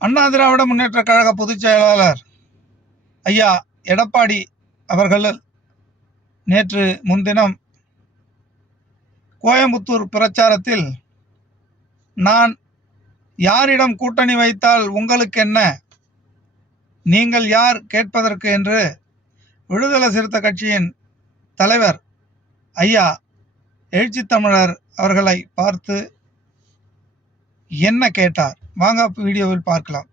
அண்ணா திராவிட முன்னேற்ற கழக பொதுச் செயலாளர் ஐயா எடப்பாடி அவர்கள் நேற்று முன்தினம் கோயம்புத்தூர் பிரச்சாரத்தில் நான் யாரிடம் கூட்டணி வைத்தால் உங்களுக்கு என்ன நீங்கள் யார் கேட்பதற்கு? என்று விடுதலை சிறுத்தை கட்சியின் தலைவர் ஐயா எழுச்சி தமிழர் அவர்களை பார்த்து என்ன கேட்டார்? வாங்க வீடியோவில் பார்க்கலாம்.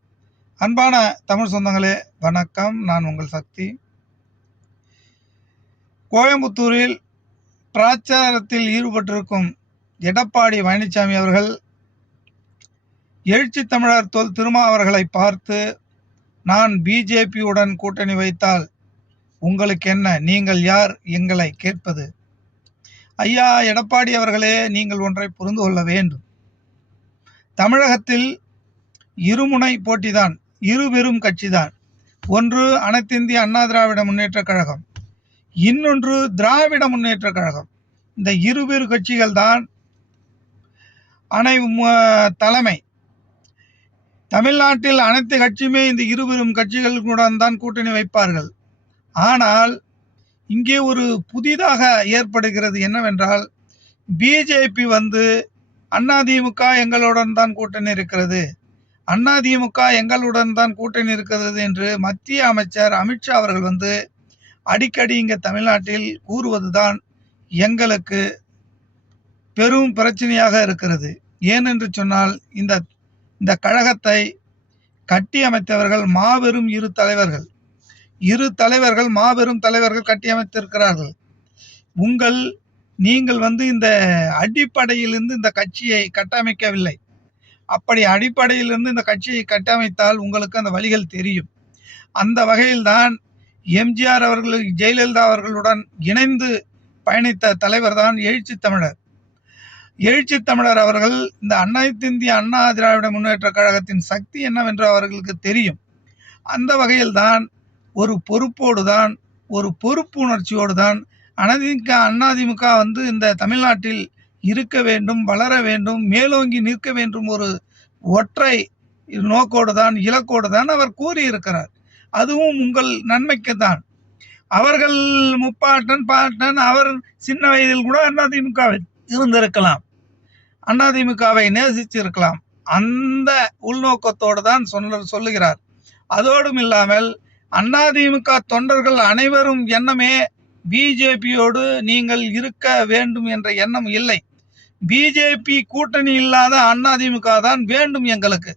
அன்பான தமிழ் சொந்தங்களே வணக்கம். நான் உங்கள் சக்தி. கோயம்புத்தூரில் பிரச்சாரத்தில் ஈடுபட்டிருக்கும் எடப்பாடி பழனிசாமி அவர்கள் எழுச்சி தமிழர் தொல் திருமா அவர்களை பார்த்து நான் பிஜேபியுடன் கூட்டணி வைத்தால் உங்களுக்கு என்ன? நீங்கள் யார்? எங்களை கேட்பது. ஐயா எடப்பாடி அவர்களே நீங்கள் ஒன்றை புரிந்து கொள்ள வேண்டும். தமிழகத்தில் இருமுனை போட்டிதான் இரு பெரும் கட்சிதான். ஒன்று அனைத்திந்திய அண்ணா திராவிட முன்னேற்ற கழகம் இன்னொன்று திராவிட முன்னேற்ற கழகம். இந்த இருபெரு கட்சிகள் தான் அனை தலைமை. தமிழ்நாட்டில் அனைத்து கட்சியுமே இந்த இருபெரும் கட்சிகளுடன் தான் கூட்டணி வைப்பார்கள். ஆனால் இங்கே ஒரு புதிதாக ஏற்படுகிறது என்னவென்றால் பிஜேபி வந்து அதிமுக எங்களுடன் தான் கூட்டணி இருக்கிறது. அதிமுக எங்களுடன் தான் கூட்டணி இருக்கிறது என்று மத்திய அமைச்சர் அமித்ஷா அவர்கள் வந்து அடிக்கடி இங்கே தமிழ்நாட்டில் கூறுவதுதான் எங்களுக்கு பெரும் பிரச்சனையாக இருக்கிறது. ஏனென்று சொன்னால் இந்த இந்த கழகத்தை கட்டியமைத்தவர்கள் மாபெரும் இரு தலைவர்கள். இரு தலைவர்கள் மாபெரும் தலைவர்கள் கட்டியமைத்திருக்கிறார்கள் உங்கள் நீங்கள் வந்து இந்த அடிப்படையிலிருந்து இந்த கட்சியை கட்டமைக்கவில்லை. அப்படி அடிப்படையிலிருந்து இந்த கட்சியை கட்டமைத்தால் உங்களுக்கு அந்த வழிகள் தெரியும். அந்த வகையில்தான் எம்ஜிஆர் அவர்கள் ஜெயலலிதா அவர்களுடன் இணைந்து பயணித்த தலைவர் தான் எழுச்சி தமிழர். எழுச்சி தமிழர் அவர்கள் இந்த அனைத்து இந்திய அண்ணா திராவிட முன்னேற்ற கழகத்தின் சக்தி என்னவென்று அவர்களுக்கு தெரியும். அந்த வகையில்தான் ஒரு பொறுப்போடு தான் ஒரு பொறுப்பு உணர்ச்சியோடு தான் அனதிமுக அண்ணாதிமுக வந்து இந்த தமிழ்நாட்டில் இருக்க வேண்டும் வளர வேண்டும் மேலோங்கி நிற்க வேண்டும் ஒரு ஒற்றை நோக்கோடு தான் இலக்கோடு தான் அவர் கூறியிருக்கிறார். அதுவும் உங்கள் நன்மைக்கு தான். அவர்கள் முப்பாட்டன் பாட்டன் அவர் சின்ன வயதில் கூட அதிமுகவில் இருந்திருக்கலாம். அதிமுகவை நேசிச்சிருக்கலாம். அந்த உள்நோக்கத்தோடு தான் சொல்ல சொல்லுகிறார். அதோடும் இல்லாமல் அதிமுக தொண்டர்கள் அனைவரும் எண்ணமே பிஜேபியோடு நீங்கள் இருக்க வேண்டும் என்ற எண்ணம் இல்லை. பிஜேபி கூட்டணி இல்லாத அதிமுக தான் வேண்டும் எங்களுக்கு.